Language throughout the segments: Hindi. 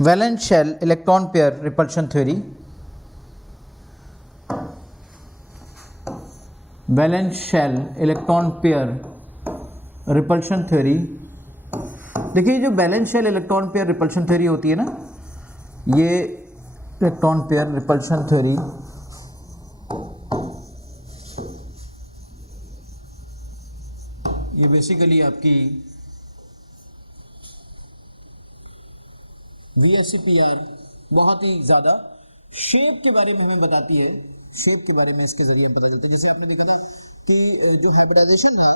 Valence shell electron pair repulsion theory, valence shell electron pair repulsion theory. देखिए जो valence shell electron pair repulsion theory होती है ना, ये इलेक्ट्रॉन पेयर रिपल्शन थ्योरी ये बेसिकली आपकी VSEPR बहुत ही ज़्यादा शेप के बारे में हमें बताती है, शेप के बारे में इसके जरिए हम पता चलती है। जैसे आपने देखा था कि जो हाइब्रिडाइजेशन है,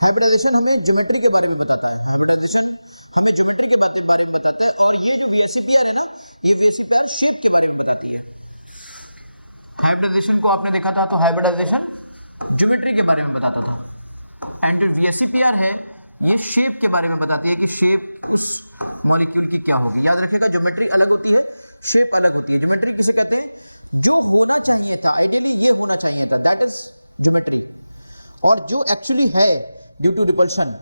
हाइब्रिडाइजेशन हमें ज्योमेट्री के बारे में बताता है, हाइब्रिडाइजेशन हमें ज्योमेट्री के बारे में बताता है, और ये जो VSEPR है ना, ये VSEPR शेप के बारे में बताती है। हाइब्रिडाइजेशन को आपने देखा था तो हाइब्रिडाइजेशन ज्योमेट्री के बारे में बताता था, एंड जो VSEPR है ये शेप के बारे में बताती है कि शेप उस मॉलिक्यूल की क्या होगी। याद रखिएगा ज्योमेट्री अलग होती है, शेप अलग होती है। ज्योमेट्री किसे कहते हैं? जो होना चाहिए था, आइडियली ये होना चाहिए था, दैट इज ज्योमेट्री, और जो एक्चुअली है ड्यू टू रिपल्शन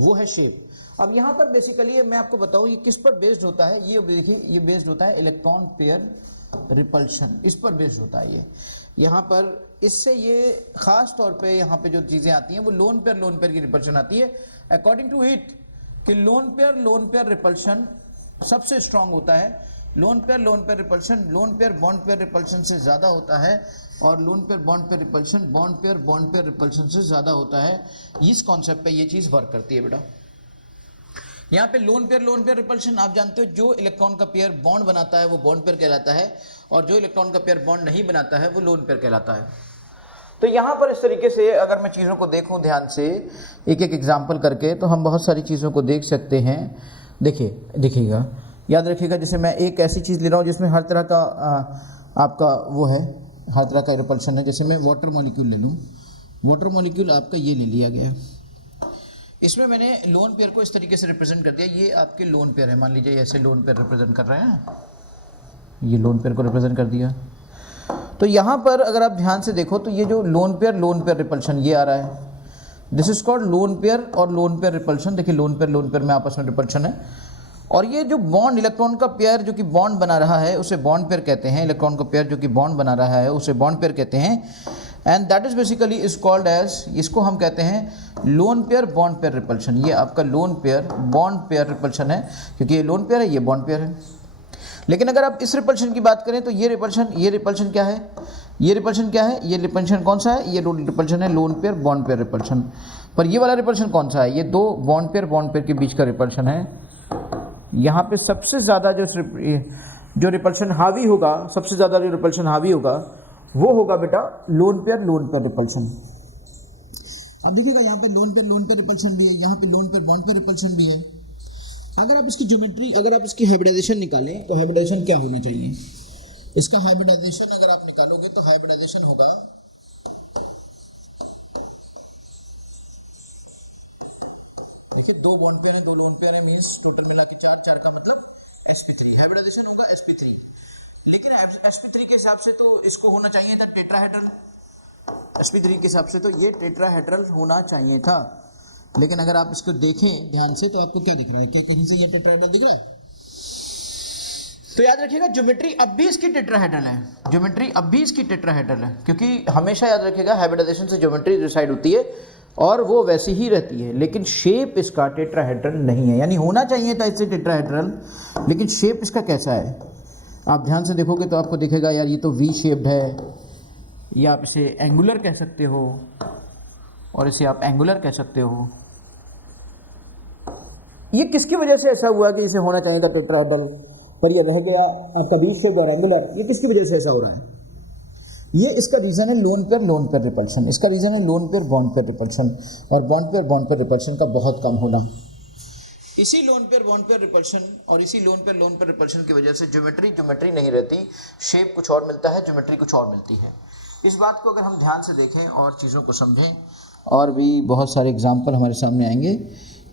वो है शेप। अब यहाँ पर बेसिकली मैं आपको बताऊं ये किस पर बेस्ड होता है। ये देखिए ये बेस्ड होता है इलेक्ट्रॉन पेयर रिपल्शन, इस पर बेस्ड होता है ये। यहाँ पर इससे ये खास तौर पे यहाँ पे जो चीजें आती हैं वो लोन पेयर की रिपल्शन आती है अकॉर्डिंग टू इट, कि लोन पेयर रिपल्शन सबसे स्ट्रांग होता है। Lone pair repulsion loan pair bond pair repulsion से ज्यादा होता है, और lone pair bond pair repulsion bond pair repulsion से ज्यादा होता है। इस कॉन्सेप्ट पे ये चीज वर्क करती है बेटा। यहाँ पे लोन पेयर रिपल्शन आप जानते हो, जो इलेक्ट्रॉन का पेयर बॉन्ड बनाता है वो बॉन्ड पेयर कहलाता है, और जो इलेक्ट्रॉन का पेयर बॉन्ड नहीं बनाता है वो लोन पेयर कहलाता है। तो यहाँ पर इस तरीके से अगर मैं चीज़ों को देखूँ ध्यान से एक एक एग्जाम्पल करके, तो हम बहुत सारी चीज़ों को देख सकते हैं। देखिएगा, याद रखिएगा, जैसे मैं एक ऐसी चीज़ ले रहा हूँ जिसमें हर तरह का आपका वो है, हर तरह का रिपल्शन है। जैसे मैं वाटर मॉलिक्यूल ले लूँ, वाटर मॉलिक्यूल आपका ये ले लिया गया, इसमें मैंने लोन पेयर को इस तरीके से रिप्रेजेंट कर दिया। ये आपके लोन पेयर है, मान लीजिए ऐसे लोन पेयर रिप्रेजेंट कर रहे हैं, ये लोन पेयर को रिप्रेजेंट कर दिया। तो यहाँ पर अगर आप ध्यान से देखो तो ये जो लोन पेयर रिपल्शन ये आ रहा है, this is called lone pair और लोन पेयर रिपल्शन। देखिए लोन पेयर में आपस में रिपल्शन है, और ये जो बॉन्ड इलेक्ट्रॉन का पेयर जो कि बॉन्ड बना रहा है उसे बॉन्ड पेयर कहते हैं। इलेक्ट्रॉन का पेयर जो कि बॉन्ड बना रहा है उसे बॉन्ड पेयर कहते हैं, and that is basically is called as, इसको हम कहते हैं lone pair bond pair repulsion. ये आपका lone pair bond pair repulsion है, क्योंकि ये लोन पेयर है, ये बॉन्ड पेयर है। लेकिन अगर आप इस रिपल्शन की बात करें तो ये रिपल्शन क्या है? ये रिपल्शन क्या है? ये रिपल्शन कौन सा है? ये रिपल्शन है loan pair bond pair repulsion. पर ये वाला रिपल्शन कौन सा है? ये दो बॉन्ड पेयर के बीच का रिपल्शन है। यहाँ पे सबसे ज़्यादा जो रिपल्शन हावी होगा, सबसे ज़्यादा जो रिपल्शन हावी होगा वो होगा बेटा लोन पेयर रिपल्शन। अब देखिएगा यहाँ पे लोन पेयर रिपल्शन भी है, यहाँ पे loan pair bond pair repulsion भी है। अगर आप इसकी ज्योमेट्री, अगर आप इसकी हाइब्रिडाइजेशन निकालें तो हाइब्रिडाइजेशन क्या होना चाहिए? इसका हाइब्रिडाइजेशन अगर आप निकालोगे तो हाइब्रिडाइजेशन होगा, देखिए दो बॉन्ड पेयर है, दो लोन पेयर है, मींस टोटल मिला के चार का मतलब sp3। हाइब्रिडाइजेशन होगा sp3, लेकिन sp3 के हिसाब से तो इसको होना चाहिए था टेट्राहेड्रल। sp3 के हिसाब से तो ये टेट्राहेड्रल होना चाहिए था, लेकिन अगर आप इसको देखें ध्यान से तो आपको क्या दिख रहा है? क्या कहीं से ये टेट्राहेड्रल दिख रहा है? तो याद रखिएगा ज्योमेट्री अब भी इसकी टेट्राहेड्रल है, ज्योमेट्री अब भी इसकी टेट्राहेड्रल है, क्योंकि हमेशा याद रखिएगा हाइब्रिडाइजेशन से ज्योमेट्री डिसाइड होती है और वो वैसी ही रहती है, लेकिन शेप इसका टेट्राहेड्रल नहीं है। यानी होना चाहिए था इससे टेट्राहेड्रल, लेकिन शेप इसका कैसा है? आप ध्यान से देखोगे तो आपको दिखेगा यार ये तो वी शेप्ड है, या आप इसे एंगुलर कह सकते हो, और इसे आप एंगुलर कह सकते हो। ये किसकी वजह से ऐसा हुआ कि इसे होना चाहिए था टेट्राहेड्रल, पर ये रह गया आपका वी शेप और एंगुलर? ये किसकी वजह से ऐसा हो रहा है? ये इसका रीजन है लोन पेयर रिपल्शन, इसका रीजन है loan pair bond pair repulsion, और बॉन्ड पेयर रिपल्शन का बहुत कम होना। इसी loan pair bond pair repulsion और इसी लोन पेयर रिपल्शन की वजह से ज्योमेट्री नहीं रहती, शेप कुछ और मिलता है, ज्योमेट्री कुछ और मिलती है। इस बात को अगर हम ध्यान से देखें और चीज़ों को समझें, और भी बहुत सारे एग्जाम्पल हमारे सामने आएंगे,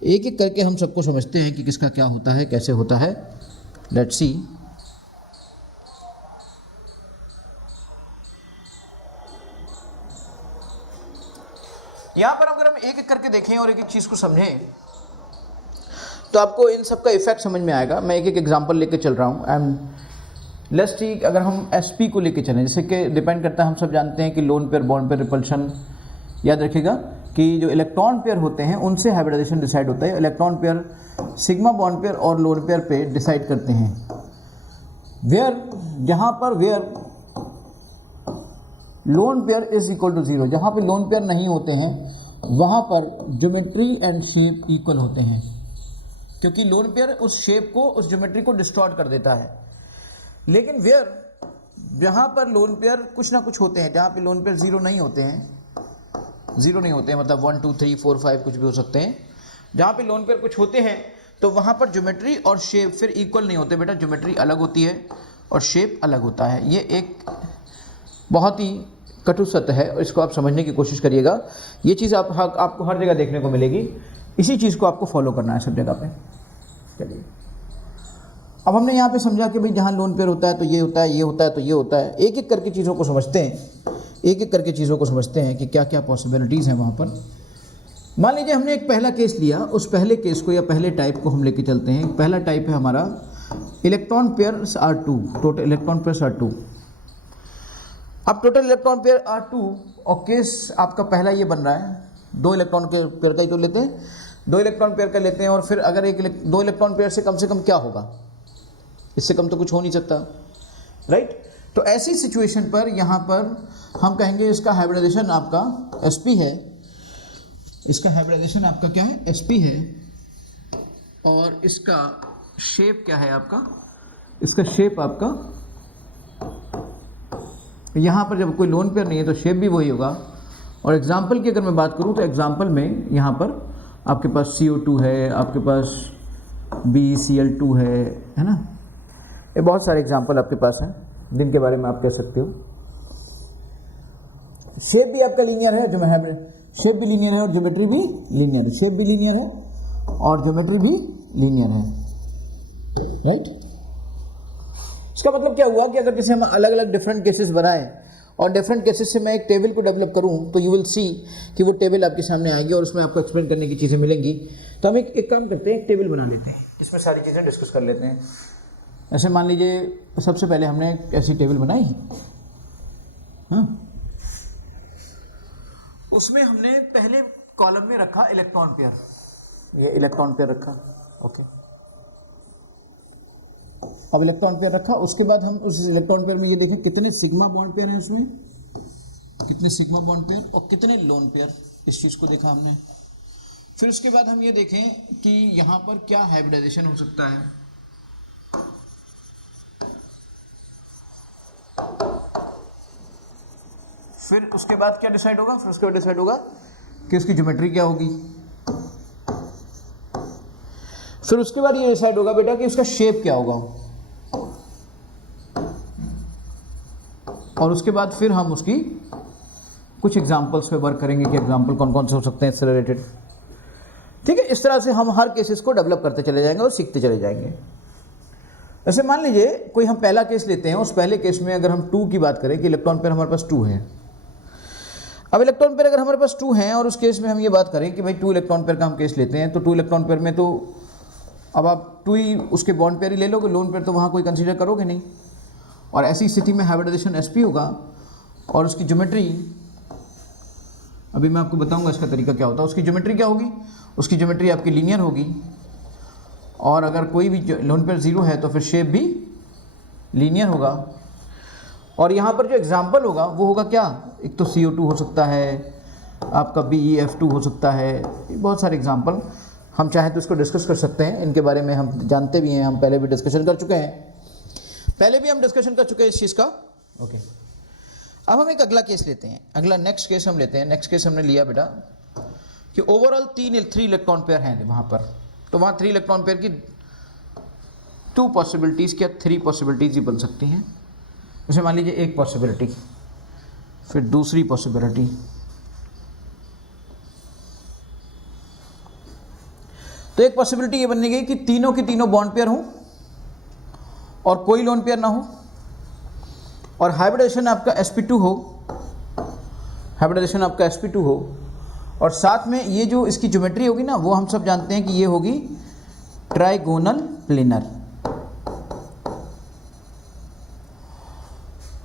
एक एक करके हम सबको समझते हैं कि किसका क्या होता है, कैसे होता है। Let's see. यहाँ पर अगर हम एक एक करके देखें और एक एक चीज़ को समझें, तो आपको इन सब का इफेक्ट समझ में आएगा। मैं एक एक एग्जांपल लेके चल रहा हूँ। एंड लेट्स सी, अगर हम sp को लेके चलें, जैसे कि डिपेंड करता है, हम सब जानते हैं कि loan pair bond pair repulsion, याद रखिएगा कि जो इलेक्ट्रॉन पेयर होते हैं उनसे हाइब्रिडाइजेशन डिसाइड होता है। Electron pair sigma bond pair और लोन पेयर पे डिसाइड करते हैं। जहाँ पर lone pair is equal to 0, जहाँ पे लोन पेयर नहीं होते हैं वहाँ पर ज्योमेट्री एंड शेप इक्वल होते हैं, क्योंकि लोन पेयर उस शेप को, उस ज्योमेट्री को डिस्टॉर्ट कर देता है। लेकिन जहाँ पर लोन पेयर कुछ ना कुछ होते हैं, जहाँ पे लोन पेयर 0 नहीं होते हैं, मतलब 1 2 3 4 5 कुछ भी हो सकते हैं, जहाँ पे लोन पेयर कुछ होते हैं तो वहाँ पर ज्योमेट्री और शेप फिर इक्वल नहीं होते बेटा। ज्योमेट्री अलग होती है और शेप अलग होता है। ये एक बहुत ही कटु सत्य है, इसको आप समझने की कोशिश करिएगा। ये चीज़ आपको हर जगह देखने को मिलेगी। इसी चीज़ को आपको फॉलो करना है सब जगह पे। चलिए, अब हमने यहाँ पे समझा कि भाई जहाँ लोन पेयर होता है तो ये होता है, ये होता है तो ये होता है। एक एक करके चीज़ों को समझते हैं कि क्या क्या पॉसिबिलिटीज़ हैं वहाँ पर। मान लीजिए हमने एक पहला केस लिया, उस पहले केस को या पहले टाइप को हम लेके चलते हैं। पहला टाइप है हमारा electron pairs are 2, total electron pairs are 2। अब टोटल इलेक्ट्रॉन पेयर आर 2 और केस आपका पहला ये बन रहा है। 2 इलेक्ट्रॉन पेयर का ही तो लेते हैं, 2 इलेक्ट्रॉन पेयर का लेते हैं। और फिर अगर 2 इलेक्ट्रॉन पेयर से कम क्या होगा, इससे कम तो कुछ हो नहीं सकता, राइट। तो ऐसी सिचुएशन पर यहाँ पर हम कहेंगे इसका हाइब्रिडाइजेशन आपका sp है। इसका हाइब्रिडाइजेशन आपका क्या है, sp है। और इसका शेप क्या है आपका, इसका शेप आपका, यहाँ पर जब कोई लोन पेयर नहीं है तो शेप भी वही होगा। और एग्जाम्पल की अगर मैं बात करूँ तो एग्जाम्पल में यहाँ पर आपके पास CO2 है, आपके पास BeCl2 है ना। ये बहुत सारे एग्जाम्पल आपके पास हैं जिनके बारे में आप कह सकते हो। शेप भी आपका लीनियर है, जो है शेप भी लीनियर है और ज्योमेट्री भी लीनियर है। शेप भी लीनियर है और ज्योमेट्री भी लीनियर है, राइट। इसका मतलब क्या हुआ कि अगर जैसे हम अलग अलग डिफरेंट केसेस बनाएं और डिफरेंट केसेस से मैं एक टेबल को डेवलप करूं तो यू विल सी कि वो टेबल आपके सामने आएगी और उसमें आपको एक्सप्लेन करने की चीज़ें मिलेंगी। तो हम एक काम करते हैं, एक टेबल बना लेते हैं जिसमें सारी चीज़ें डिस्कस कर लेते हैं। ऐसे मान लीजिए सबसे पहले हमने एक ऐसी टेबल बनाई, हाँ, उसमें हमने पहले कॉलम में रखा इलेक्ट्रॉन पेयर, ये इलेक्ट्रॉन पेयर रखा, ओके। अब इलेक्ट्रॉन पेयर रखा, उसके बाद हम उस इलेक्ट्रॉन पेयर में ये देखें कितने सिग्मा बॉन्ड पेयर हैं उसमें, कितने सिग्मा बॉन्ड पेयर और कितने लोन पेयर, इस चीज़ को देखा हमने। फिर उसके बाद हम ये देखें कि यहाँ पर क्या हाइब्रिडाइजेशन हो सकता है। फिर उसके बाद क्या डिसाइड होगा, फिर उसके बाद डिसाइड होगा कि उसकी ज्योमेट्री क्या होगी। फिर उसके बाद ये डिसाइड होगा बेटा कि उसका शेप क्या होगा। और उसके बाद फिर हम उसकी कुछ एग्जांपल्स पे वर्क करेंगे कि एग्जांपल कौन कौन से हो सकते हैं इससे रिलेटेड, ठीक है। इस तरह से हम हर केसेस को डेवलप करते चले जाएंगे और सीखते चले जाएंगे। वैसे मान लीजिए कोई हम पहला केस लेते हैं, उस पहले केस में अगर हम 2 की बात करें कि इलेक्ट्रॉन पेयर हमारे पास 2 है। अब इलेक्ट्रॉन पेयर अगर हमारे पास 2 हैं और उस केस में हम ये बात करें कि भाई 2 इलेक्ट्रॉन पेयर का हम केस लेते हैं, तो 2 इलेक्ट्रॉन पेयर में तो अब आप 2 ही उसके बॉन्ड पेयर ही ले लोगे, लोन पेयर तो वहाँ कोई कंसीडर करोगे नहीं। और ऐसी स्थिति में हाइब्रिडाइजेशन sp होगा और उसकी ज्योमेट्री, अभी मैं आपको बताऊंगा इसका तरीका क्या होता है। उसकी ज्योमेट्री क्या होगी, उसकी ज्योमेट्री आपकी लीनियर होगी। और अगर कोई भी लोन पेयर 0 है तो फिर शेप भी लीनियर होगा। और यहाँ पर जो एग्जाम्पल होगा वो होगा क्या, एक तो CO2 हो सकता है, आपका BeF2 हो सकता है, बहुत सारे एग्जाम्पल। हम चाहें तो इसको डिस्कस कर सकते हैं, इनके बारे में हम जानते भी हैं, हम पहले भी डिस्कशन कर चुके हैं, इस चीज़ का, ओके। अब हम एक अगला केस लेते हैं, अगला नेक्स्ट केस हम लेते हैं। नेक्स्ट केस हमने लिया बेटा कि ओवरऑल 3 इलेक्ट्रॉन पेयर हैं वहाँ पर, तो वहाँ 3 इलेक्ट्रॉन पेयर की 2 पॉसिबिलिटीज़ क्या 3 पॉसिबिलिटीज़ ही बन सकती हैं। जैसे मान लीजिए एक पॉसिबिलिटी, फिर दूसरी पॉसिबिलिटी, तो एक पॉसिबिलिटी ये बनने गई कि तीनों के तीनों बॉन्ड पेयर हों और कोई लोन पेयर ना हो, और हाइब्रिडाइजेशन आपका sp2 हो, हाइब्रिडाइजेशन आपका sp2 हो, और साथ में ये जो इसकी ज्योमेट्री होगी ना, वो हम सब जानते हैं कि ये होगी ट्राइगोनल प्लेनर।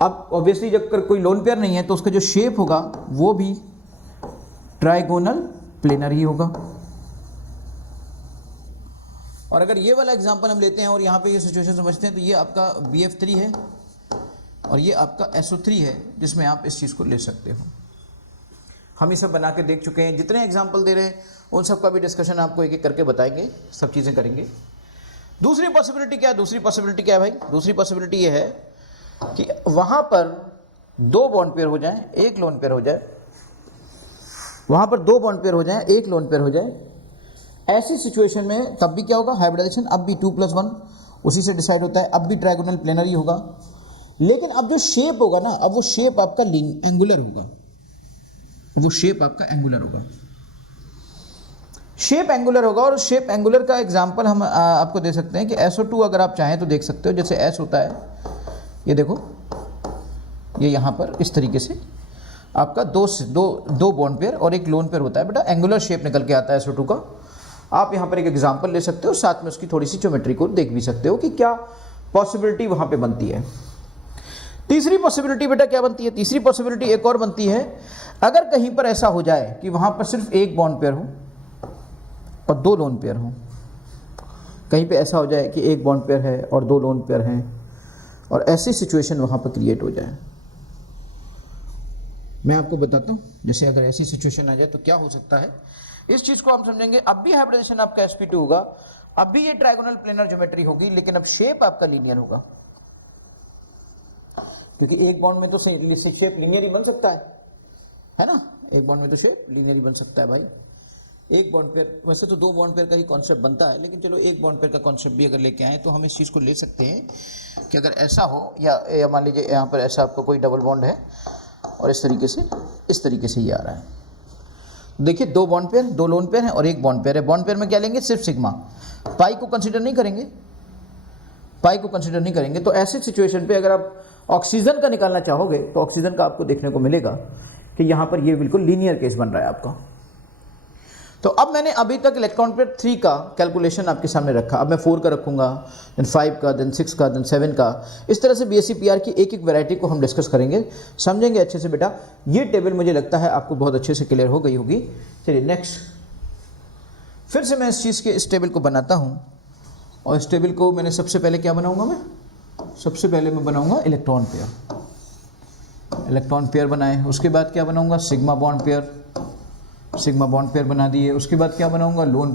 अब ऑब्वियसली जब कोई लोन पेयर नहीं है तो उसका जो शेप होगा वो भी ट्राइगोनल प्लेनर ही होगा। और अगर ये वाला एग्जांपल हम लेते हैं और यहाँ पे ये सिचुएशन समझते हैं तो ये आपका BF3 है और ये आपका SO3 है, जिसमें आप इस चीज़ को ले सकते हो। हम ये सब बना के देख चुके हैं, जितने एग्जांपल दे रहे हैं उन सब का भी डिस्कशन आपको एक एक करके बताएंगे, सब चीज़ें करेंगे। दूसरी पॉसिबिलिटी क्या है? दूसरी पॉसिबिलिटी क्या है भाई? दूसरी पॉसिबिलिटी ये है कि वहाँ पर 2 बॉन्ड पेयर हो जाएं, एक लोन पेयर हो जाए, वहाँ पर 2 बॉन्ड पेयर हो जाएं, एक लोन पेयर हो जाए। ऐसी सिचुएशन में तब भी क्या होगा? हाइब्रिडाइजेशन अब भी 2+1 उसी से डिसाइड होता है, अब भी ट्राइगोनल प्लेनर ही होगा। लेकिन अब जो शेप होगा ना, अब वो शेप आपका एंगुलर होगा, वो शेप आपका एंगुलर होगा, शेप एंगुलर होगा। और शेप एंगुलर का एग्जांपल हम आपको दे सकते हैं कि SO2 अगर आप चाहें तो देख सकते हो। जैसे S होता है, ये देखो, ये यहाँ पर इस तरीके से आपका दो बॉन्ड पेयर और एक लोन पेयर होता है बेटा, एंगुलर शेप निकल के आता है SO2 का। आप यहाँ पर एक एग्जांपल ले सकते हो, साथ में उसकी थोड़ी सी ज्योमेट्री को देख भी सकते हो कि क्या पॉसिबिलिटी वहाँ पे बनती है। तीसरी पॉसिबिलिटी बेटा क्या बनती है? तीसरी पॉसिबिलिटी एक और बनती है, अगर कहीं पर ऐसा हो जाए कि वहाँ पर सिर्फ एक बॉन्ड पेयर हो और 2 लोन पेयर हो। कहीं पे ऐसा हो जाए कि एक बॉन्ड पेयर है और 2 लोन पेयर हैं और ऐसी सिचुएशन वहाँ पर क्रिएट हो जाए। मैं आपको बताता हूँ, जैसे अगर ऐसी सिचुएशन आ जाए तो क्या हो सकता है, इस चीज़ को हम समझेंगे। अब भी हाइब्रिडाइजेशन आपका sp2 होगा, अब भी ये ट्राइगोनल प्लेनर ज्योमेट्री होगी, लेकिन अब शेप आपका लीनियर होगा, क्योंकि एक बॉन्ड में तो शेप लीनियर ही बन सकता है ना? एक बॉन्ड में तो शेप लीनियर ही बन सकता है भाई। एक बॉन्ड पेयर, वैसे तो 2 बॉन्ड पेयर का ही कॉन्सेप्ट बनता है, लेकिन चलो एक बॉन्ड पेयर का कॉन्सेप्ट भी अगर लेके आए तो हम इस चीज़ को ले सकते हैं कि अगर ऐसा हो, या मान लीजिए यहाँ पर ऐसा आपका कोई डबल बॉन्ड है और इस तरीके से ये आ रहा है। देखिए 2 बॉन्ड पेयर, 2 लोन पेयर है और एक बॉन्ड पेयर है। बॉन्ड पेयर में क्या लेंगे? सिर्फ सिग्मा, पाई को कंसिडर नहीं करेंगे, पाई को कंसिडर नहीं करेंगे। तो ऐसी सिचुएशन पे अगर आप ऑक्सीजन का निकालना चाहोगे तो ऑक्सीजन का आपको देखने को मिलेगा कि यहाँ पर ये बिल्कुल लीनियर केस बन रहा है आपका। तो अब मैंने अभी तक इलेक्ट्रॉन पेयर 3 का कैलकुलेशन आपके सामने रखा, अब मैं 4 का रखूँगा, देन 5 का, देन 6 का, देन 7 का। इस तरह से BSc-PR की एक एक वैरायटी को हम डिस्कस करेंगे, समझेंगे अच्छे से बेटा। ये टेबल मुझे लगता है आपको बहुत अच्छे से क्लियर हो गई होगी। चलिए नेक्स्ट, फिर से मैं इस टेबल को बनाता हूँ, और इस टेबल को मैंने सबसे पहले क्या बनाऊँगा? सबसे पहले मैं बनाऊँगा इलेक्ट्रॉन पेयर बनाए। उसके बाद क्या बनाऊँगा? सिग्मा बॉन्ड पेयर बना दिए। उसके बाद क्या बनाऊंगा? लोन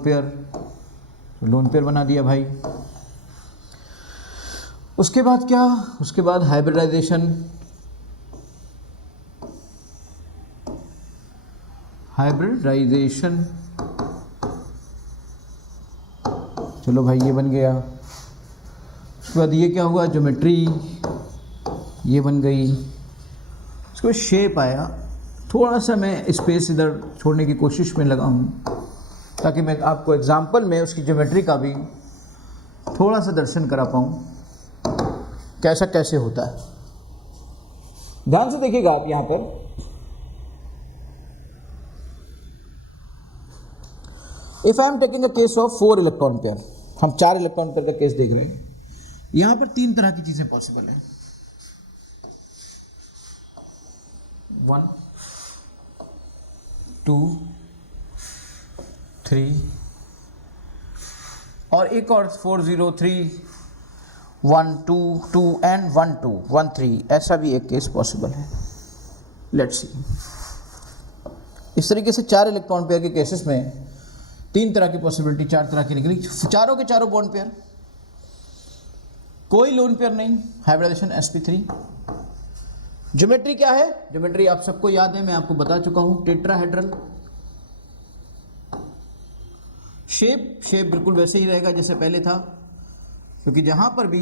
पेयर बना दिया भाई। उसके बाद क्या? उसके बाद हाइब्रिडाइजेशन। चलो भाई ये बन गया। उसके बाद ये क्या हुआ? ज्योमेट्री, ये बन गई। उसके बाद शेप आया। थोड़ा सा मैं स्पेस इधर छोड़ने की कोशिश में लगा हूँ ताकि मैं आपको एग्जाम्पल में उसकी ज्योमेट्री का भी थोड़ा सा दर्शन करा पाऊँ, कैसा कैसे होता है। ध्यान से देखिएगा आप यहाँ पर। If I am taking a case of 4 electron pair, हम 4 इलेक्ट्रॉन पेयर का केस देख रहे हैं। यहाँ पर 3 तरह की चीज़ें पॉसिबल हैं। 1, 2, 3 और एक और 4, 0, 3, 1, 2, 2 एंड 1, 2, 1, 3, ऐसा भी एक केस पॉसिबल है। Let's see. इस तरीके से 4 इलेक्ट्रॉन पेयर के केसेस में 3 तरह की पॉसिबिलिटी, 4 तरह की निकली। चारों के चारों बॉन्ड पेयर, कोई लोन पेयर नहीं, हाइब्रिडाइजेशन sp3। ज्योमेट्री क्या है? ज्योमेट्री आप सबको याद है, मैं आपको बता चुका हूं, टेट्राहेड्रल। शेप बिल्कुल वैसे ही रहेगा जैसे पहले था, क्योंकि जहां पर भी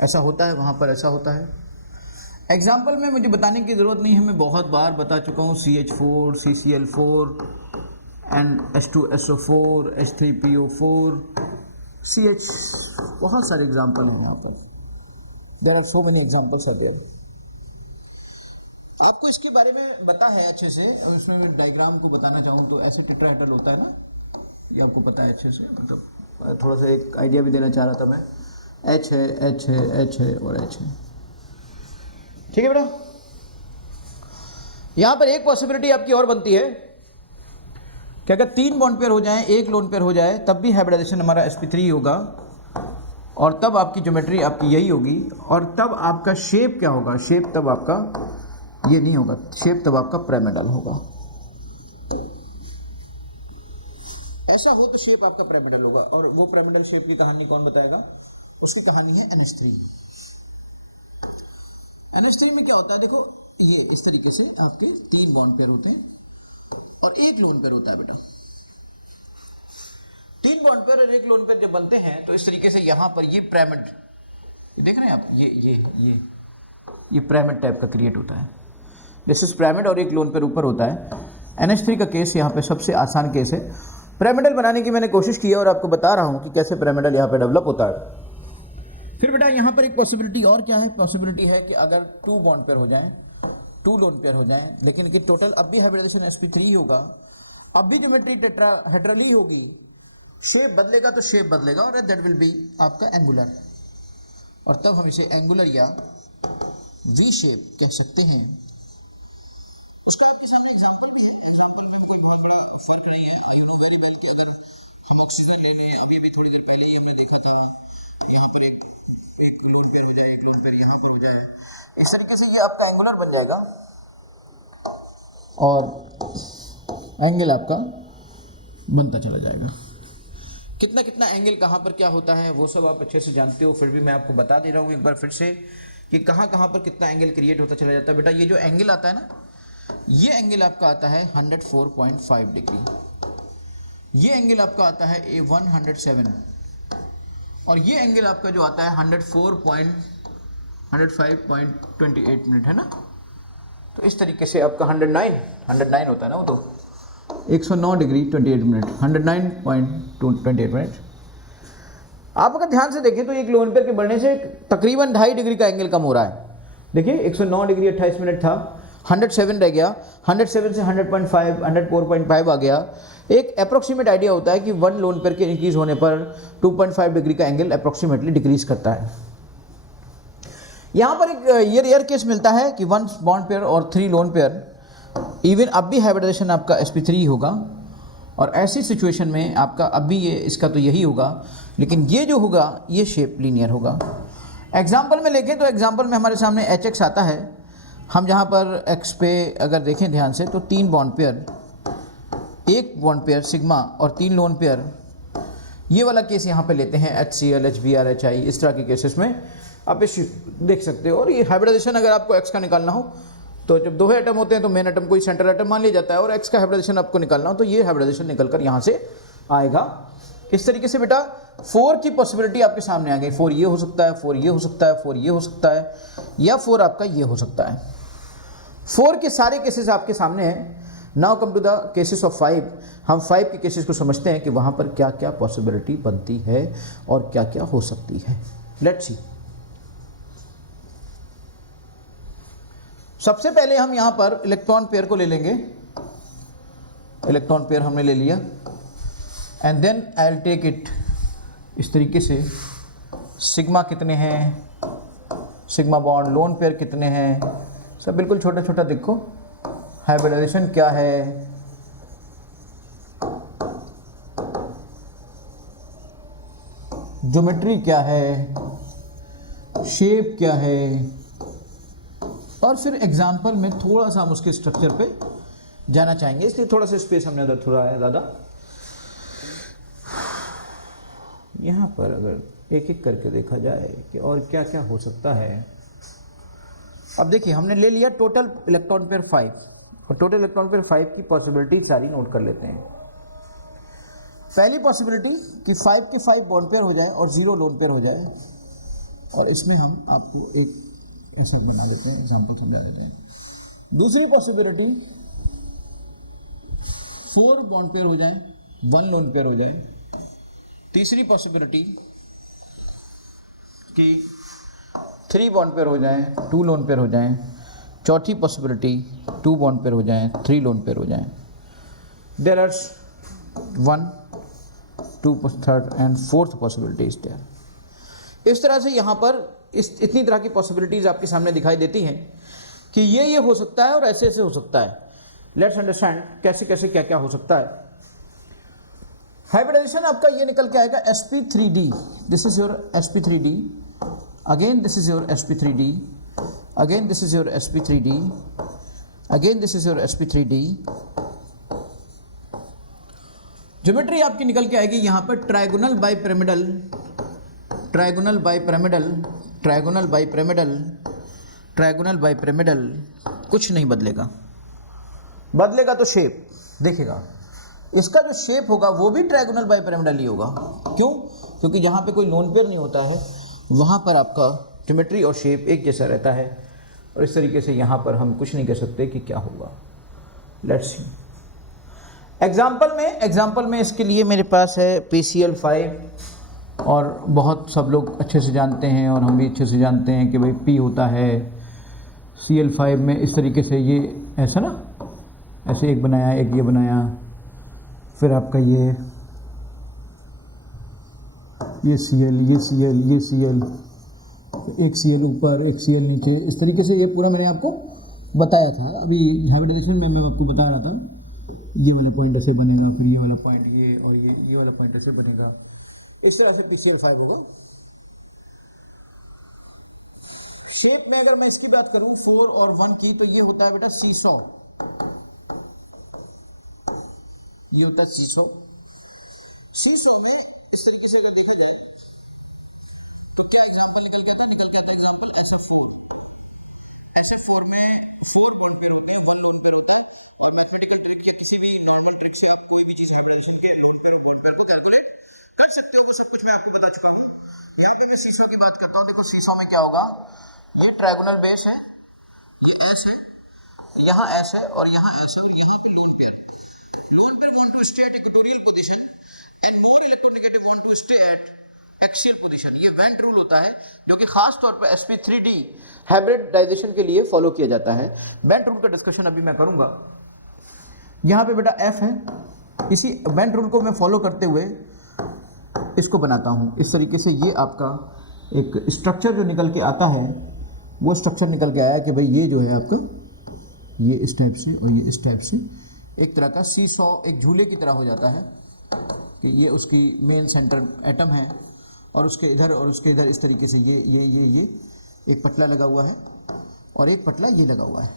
ऐसा होता है वहां पर ऐसा होता है। एग्जाम्पल में मुझे बताने की ज़रूरत नहीं है, मैं बहुत बार बता चुका हूँ। CH4, CCl4 and H2SO4, H3PO4, CH, बहुत सारे एग्जाम्पल हैं यहाँ पर। There are so many examples are there. आपको इसके बारे में पता है अच्छे से, और इसमें मैं डायग्राम को बताना चाहूँ तो ऐसे टेट्राहेड्रल होता है ना, ये आपको पता है अच्छे से, मतलब थोड़ा सा एक आइडिया भी देना चाह रहा था मैं। H है, H है, H है और H है। ठीक है बेटा, यहां पर एक पॉसिबिलिटी आपकी और बनती है कि अगर 3 बॉन्ड पेयर हो जाए, 1 लोन पेयर हो जाए, तब भी हाइब्रिडाइजेशन हमारा sp3 होगा और तब आपकी ज्योमेट्री आपकी यही होगी। और तब आपका शेप क्या होगा? शेप तब आपका ये नहीं होगा, शेप तब आपका पिरामिडल होगा। ऐसा हो तो शेप आपका पिरामिडल होगा। और वो पिरामिडल शेप की कहानी कौन बताएगा? उसकी कहानी है NH3। NH3 में क्या होता है, देखो ये इस तरीके से आपके 3 बॉन्ड पेयर होते हैं और 1 लोन पेयर होता है बेटा। 3 बॉन्ड पेयर और 1 लोन पेयर जब बनते हैं तो इस तरीके से यहां पर ये पिरामिड, ये देख रहे हैं आप, ये पिरामिड टाइप का क्रिएट होता है। दिस इज पिरामिड और 1 लोन पेयर ऊपर होता है। NH3 का केस यहाँ पे सबसे आसान केस है। पिरामिडल बनाने की मैंने कोशिश की है और आपको बता रहा हूं कि कैसे पिरामिडल यहाँ पे डेवलप होता है। फिर बेटा यहाँ पर एक पॉसिबिलिटी और क्या है? पॉसिबिलिटी है कि अगर 2 बॉन्ड पेयर हो जाएं, 2 लोन पेयर हो जाएं, लेकिन कि टोटल अब भी हाइब्रिडाइजेशन sp3 होगा, अब भी ज्योमेट्री टेट्राहेड्रल ही होगी। शेप बदलेगा तो शेप बदलेगा और दैट विल बी आपका एंगुलर, और तब हम इसे एंगुलर या वी शेप कह सकते हैं। उसका आपके सामने एग्जांपल भी है। एग्जांपल में कोई बहुत बड़ा फर्क नहीं है। आई नो वेरी वेल कि अगर हम ऑक्सीजन लेंगे, अभी भी थोड़ी देर पहले ही हमने देखा था, यहाँ पर एक लोन पेयर हो जाए, 1 लोन पेयर यहाँ पर हो जाए, इस तरीके से ये आपका एंगुलर बन जाएगा और एंगल आपका बनता चला जाएगा। कितना कितना एंगल कहाँ पर क्या होता है वो सब आप अच्छे से जानते हो, फिर भी मैं आपको बता दे रहा हूँ एक बार फिर से कि कहाँ कहाँ पर कितना एंगल क्रिएट होता चला जाता है। बेटा ये जो एंगल आता है ना, ये एंगल आपका आता है 104.5 डिग्री, ये एंगल आपका आता है 107, और ये एंगल आपका जो आता है 105.28 मिनट है ना। तो इस तरीके से आपका 109 होता है ना, वो तो 109 डिग्री 28 मिनट, 109.28 मिनट। आप अगर ध्यान से देखें तो एक लोन पेयर के बढ़ने से तकरीबन 2.5 डिग्री का एंगल कम हो रहा है। देखिए 109 डिग्री 28 मिनट था, 107 रह गया, 107 से 100.5 104.5 आ गया। एक अप्रोक्सीमेट आइडिया होता है कि 1 लोन पेयर के इंक्रीज होने पर 2.5 डिग्री का एंगल अप्रोक्सीमेटली डिक्रीज करता है। यहाँ पर एक ये रेयर केस मिलता है कि 1 बॉन्ड पेयर और 3 लोन पेयर, इवन अब भी हाइब्रिडाइजेशन आपका sp3 होगा, और ऐसी सिचुएशन में आपका अब भी ये इसका तो यही होगा, लेकिन ये जो होगा ये शेप लीनियर होगा। एग्जाम्पल में लेके तो एग्जाम्पल में हमारे सामने HX आता है। हम जहाँ पर X पे अगर देखें ध्यान से तो 3 bond pair, 1 bond pair sigma और 3 लोन पेयर, ये वाला केस यहाँ पे लेते हैं HCl, HBr, HI, इस तरह के केसेस में आप इस देख सकते हो। और ये हाइब्रिडाइजेशन अगर आपको X का निकालना हो तो जब 2 एटम होते हैं तो मेन एटम को ही सेंट्रल एटम मान लिया जाता है, और X का हाइब्रिडाइजेशन आपको निकालना हो तो ये हाइब्रिडाइजेशन निकलकर यहाँ से आएगा। इस तरीके से बेटा 4 की पॉसिबिलिटी आपके सामने आ गई। 4 ये हो सकता है, 4 ये हो सकता है, 4 ये हो सकता है, या 4 आपका ये हो सकता है। 4 के सारे केसेस आपके सामने हैं। Now come to the cases of 5। हम 5 के केसेस को समझते हैं कि वहाँ पर क्या क्या पॉसिबिलिटी बनती है और क्या क्या हो सकती है। Let's see. सबसे पहले हम यहाँ पर इलेक्ट्रॉन पेयर को ले लेंगे। इलेक्ट्रॉन पेयर हमने ले लिया, and then I will take it इस तरीके से। सिग्मा कितने हैं, सिग्मा बॉन्ड, लोन पेयर कितने हैं, सब बिल्कुल छोटा छोटा देखो। हाइब्रिडाइजेशन क्या है, ज्योमेट्री क्या है, शेप क्या है, और फिर एग्जाम्पल में थोड़ा सा हम उसके स्ट्रक्चर पे जाना चाहेंगे, इसलिए थोड़ा सा स्पेस हमने उधर थोड़ा है ज़्यादा। यहाँ पर अगर एक एक करके देखा जाए कि और क्या क्या हो सकता है। अब देखिए हमने ले लिया टोटल इलेक्ट्रॉन पेयर 5, और टोटल इलेक्ट्रॉन पेयर 5 की पॉसिबिलिटी सारी नोट कर लेते हैं। पहली पॉसिबिलिटी कि 5 के 5 बॉन्ड पेयर हो जाए और 0 लोन पेयर हो जाए, और इसमें हम आपको एक ऐसा बना देते हैं, एग्जाम्पल समझा देते हैं। दूसरी पॉसिबिलिटी 4 बॉन्ड पेयर हो जाए, 1 लोन पेयर हो जाए। तीसरी पॉसिबिलिटी कि 3 बॉन्ड पेयर हो जाए, 2 लोन पेयर हो जाए। चौथी पॉसिबिलिटी 2 बॉन्ड पेयर हो जाए, 3 लोन पेयर हो जाए। There are 1 2 3rd and 4th possibility is there. इस तरह से यहाँ पर इतनी तरह की पॉसिबिलिटीज आपके सामने दिखाई देती हैं कि ये हो सकता है और ऐसे ऐसे हो सकता है। लेट्स अंडरस्टैंड कैसे कैसे क्या क्या हो सकता है। हाइब्रिडाइजेशन आपका ये निकल के आएगा sp3d, this is your sp3d, again this is your sp3d, again this is your sp3d, again this is your sp3d। Geometry आपकी निकल के आएगी यहाँ पर trigonal bi pyramidal, trigonal bi pyramidal, trigonal bi pyramidal, trigonal bi pyramidal. कुछ नहीं बदलेगा, बदलेगा तो शेप देखिएगा, इसका जो शेप होगा वो भी ट्राइगोनल बाई पिरामिडल ही होगा। क्यों? क्योंकि जहाँ पे कोई लोन पेयर नहीं होता है वहाँ पर आपका ज्योमेट्री और शेप एक जैसा रहता है, और इस तरीके से यहाँ पर हम कुछ नहीं कह सकते कि क्या होगा। लेट्स सी एग्जाम्पल में इसके लिए मेरे पास है PCL 5, और बहुत सब लोग अच्छे से जानते हैं और हम भी अच्छे से जानते हैं कि भाई P होता है CL5 में इस तरीके से, ये ऐसा ना, ऐसे एक बनाया, एक ये बनाया, फिर आपका ये CL, ये CL, ये CL, एक CL ऊपर, एक CL नीचे, इस तरीके से ये पूरा मैंने आपको बताया था। अभी हाइब्रिडाइजेशन में मैं आपको बता रहा था, ये वाला पॉइंट ऐसे बनेगा, फिर ये वाला पॉइंट ये, और ये वाला पॉइंट ऐसे बनेगा। इस तरह से PCL 5 होगा। शेप में अगर मैं इसकी बात करूं 4 और 1 की, तो ये होता है बेटा सीसॉ, ये होता है सीसॉ। सीसॉ में इस तरीके से अगर देखा जाए तो क्या एग्जांपल निकल के आता है एग्जांपल SF4 में 4 बॉन्ड पेयर होते हैं, 1 लोन पेयर होता है, और मैथमेटिकल ट्रिक या किसी भी नॉर्मल ट्रिक से आप कोई भी चीज हाइब्रिडाइजेशन के लोन पेयर और बॉन्ड पेयर को कैलकुलेट कर सकते हो। वो सब कुछ मैं आपको बता चुका हूँ। यहाँ पे मैं सीसॉ की बात करता हूँ। देखो सीसॉ में क्या होगा, ये ट्रायगोनल बेस है, ये S है, यहाँ S है, और यहाँ S है, और यहाँ पे lone pair want to stay at equatorial position and more electronegative want to stay at axial position। ये वेंट रूल होता है जो कि खास तौर पर sp3d हाइब्रिडाइजेशन के लिए फॉलो किया जाता है। वेंट रूल का डिस्कशन अभी मैं करूंगा। यहाँ पे बेटा F है, इसी वेंट रूल को मैं फॉलो करते हुए इसको बनाता हूँ। इस तरीके से ये आपका एक स्ट्रक्चर जो निकल के आता है, वो स्ट्रक्चर निकल के आया कि भाई ये जो है आपका, ये इस टाइप से और ये इस टाइप से एक तरह का सीसॉ, एक झूले की तरह हो जाता है कि ये उसकी मेन सेंटर एटम है, और उसके इधर और उसके इधर इस तरीके से ये एक पटला लगा हुआ है और एक पटला ये लगा हुआ है।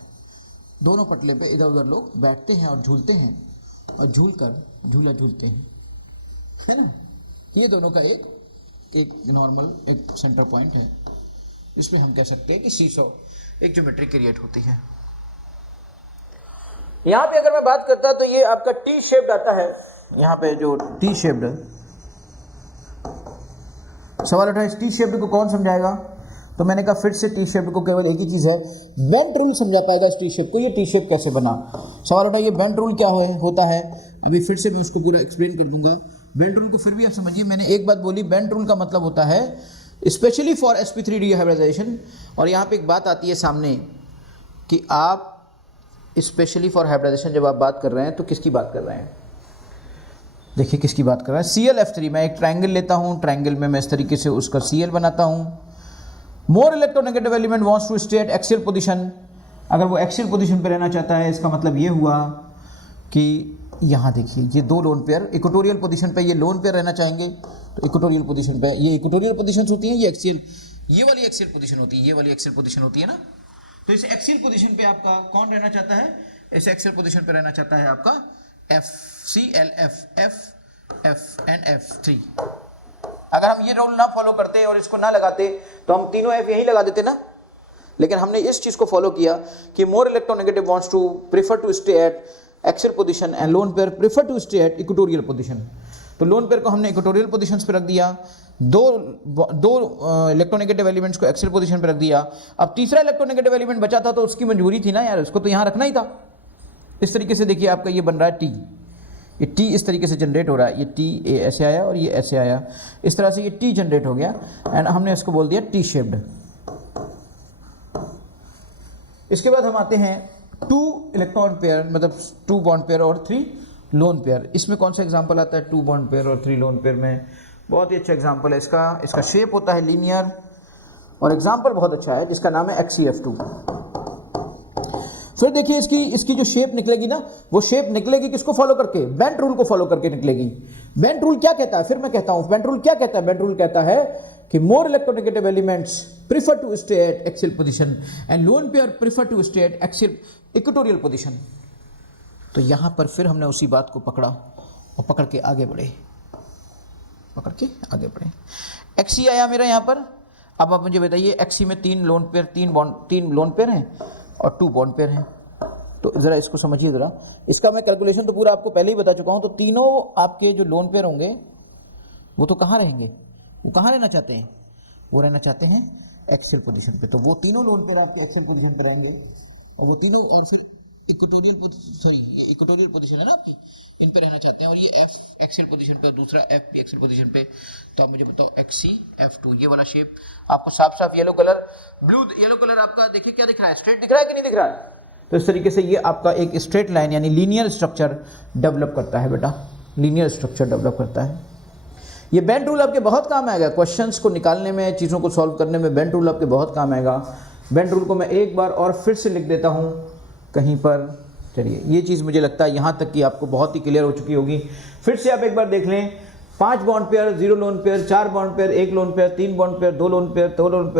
दोनों पटले पे इधर उधर लोग बैठते हैं और झूलते हैं, और झूल कर झूला झूलते हैं, है ना। ये दोनों का एक नॉर्मल एक सेंटर पॉइंट है। इसमें हम कह सकते हैं कि सीसॉ एक ज्योमेट्री क्रिएट होती है। यहाँ पे अगर मैं बात करता तो ये आपका टी शेप्ड आता है। यहाँ पे जो टी शेप्ड है, सवाल उठा इस टी शेप्ड को कौन समझाएगा, तो मैंने कहा फिर से टी शेप्ड को केवल एक ही चीज़ है, वेंट रूल समझा पाएगा इस टी शेप को। ये टी शेप कैसे बना, सवाल उठा ये वेंट रूल क्या होता है, अभी फिर से मैं उसको पूरा एक्सप्लेन कर दूंगा। वेंट रूल को फिर भी आप समझिए, मैंने एक बात बोली, वेंट रूल का मतलब होता है स्पेशली फॉर sp3d हाइब्रिडाइजेशन। और यहाँ पे एक बात आती है सामने कि आप स्पेशली फॉर हाइब्रिडाइजेशन जब आप बात कर रहे हैं तो किसकी बात कर रहे हैं, देखिए किसकी बात कर रहे हैं। ClF3 मैं एक ट्राइंगल लेता हूँ, ट्राइंगल में मैं इस तरीके से उसका Cl बनाता हूँ। More electronegative element wants to stay at axial position, अगर वो एक्सियल पोजीशन पे रहना चाहता है, इसका मतलब ये हुआ कि यहाँ देखिए ये दो लोन पेयर इक्वेटोरियल पोजीशन पे, ये लोन पेयर रहना चाहेंगे तो इक्वेटोरियल पोजीशन पे, ये इक्वेटोरियल पोजीशन होती है, ये एक्सियल, ये वाली एक्सियल पोजीशन होती है, ये वाली एक्सियल पोजीशन होती है ना। तो इस एक्सियल पोजीशन पे आपका कौन रहना चाहता है, इस एक्सियल पोजीशन पे रहना चाहता है आपका ClF, F and F3। अगर हम ये रूल ना फॉलो करते और इसको ना लगाते तो हम तीनों F यही लगा देते ना, लेकिन हमने इस चीज को फॉलो किया कि more electronegative wants to prefer to stay at axial position and lone pair prefer to stay at equatorial position. तो लोन पेयर को हमने इक्वेटोरियल पोजीशंस पे रख दिया, दो इलेक्ट्रोनेगेटिव एलिमेंट्स को एक्सियल पोजीशन पे रख दिया। अब तीसरा इलेक्ट्रोनेगेटिव एलिमेंट बचा था तो उसकी मजबूरी थी ना यार, उसको तो यहाँ रखना ही था। इस तरीके से देखिए आपका ये बन रहा है टी, ये टी इस तरीके से जनरेट हो रहा है, ये टी ऐसे आया और ये ऐसे आया, इस तरह से ये टी जनरेट हो गया एंड हमने इसको बोल दिया टी शेप्ड। इसके बाद हम आते हैं 2 इलेक्ट्रॉन पेयर, मतलब 2 बॉन्ड पेयर और 3 लोन पेयर, इसमें कौन सा एग्जांपल आता है, 2 बॉन्ड पेयर और 3 लोन पेयर में बहुत ही अच्छा एग्जांपल है इसका शेप होता है लीनियर, और एग्जांपल बहुत अच्छा है जिसका नाम है XeF2। फिर देखिए इसकी जो शेप निकलेगी ना, वो शेप निकलेगी किसको फॉलो करके, बेंट रूल को फॉलो करके निकलेगी। बेंट रूल क्या कहता है, फिर मैं कहता हूं बेंट रूल क्या कहता है। बेंट रूल कहता है कि more electronegative elements prefer to stay at axial position and lone pair prefer to stay at axial equatorial position. तो यहां पर फिर हमने उसी बात को पकड़ा और पकड़ के आगे बढ़े, XE आया मेरा यहां पर। अब आप मुझे बताइए XE में 3 लोन पेयर हैं और 2 बॉन्ड पेयर हैं। तो ज़रा इसको समझिए ज़रा, इसका मैं कैलकुलेशन तो पूरा आपको पहले ही बता चुका हूं। तो तीनों आपके जो लोन पेयर होंगे वो तो कहाँ रहेंगे, वो कहाँ रहना चाहते हैं, वो रहना चाहते हैं एक्सियल पोजीशन पे। तो वो तीनों लोन पेयर आपके एक्सियल पोजीशन पे रहेंगे, और वो तीनों, और फिर इक्वेटोरियल पोजीशन है ना आपकी, इन पे रहना चाहते हैं। और ये F एक्सियल पोजीशन पे, दूसरा F भी एक्सियल पोजीशन पे। तो आप मुझे बताओ XeF2, ये वाला शेप आपको साफ साफ येलो कलर आपका देखिए क्या दिख रहा है, स्ट्रेट दिख रहा है कि नहीं दिख रहा है। तो इस तरीके से ये आपका एक स्ट्रेट लाइन यानी लीनियर स्ट्रक्चर डेवलप करता है बेटा, लीनियर स्ट्रक्चर डेवलप करता है। ये बेंट रूल आपके बहुत काम आएगा, क्वेश्चंस को निकालने में, चीज़ों को सॉल्व करने में बेंट रूल आपके बहुत काम आएगा। बेंट रूल को मैं एक बार और फिर से लिख देता हूँ कहीं पर। चलिए, ये चीज़ मुझे लगता है यहाँ तक कि आपको बहुत ही क्लियर हो चुकी होगी। फिर से आप एक बार देख लें, 5 bond pair, 0 lone pair, 4 bond pair, 1 lone pair, 3 bond pair, 2 lone pair,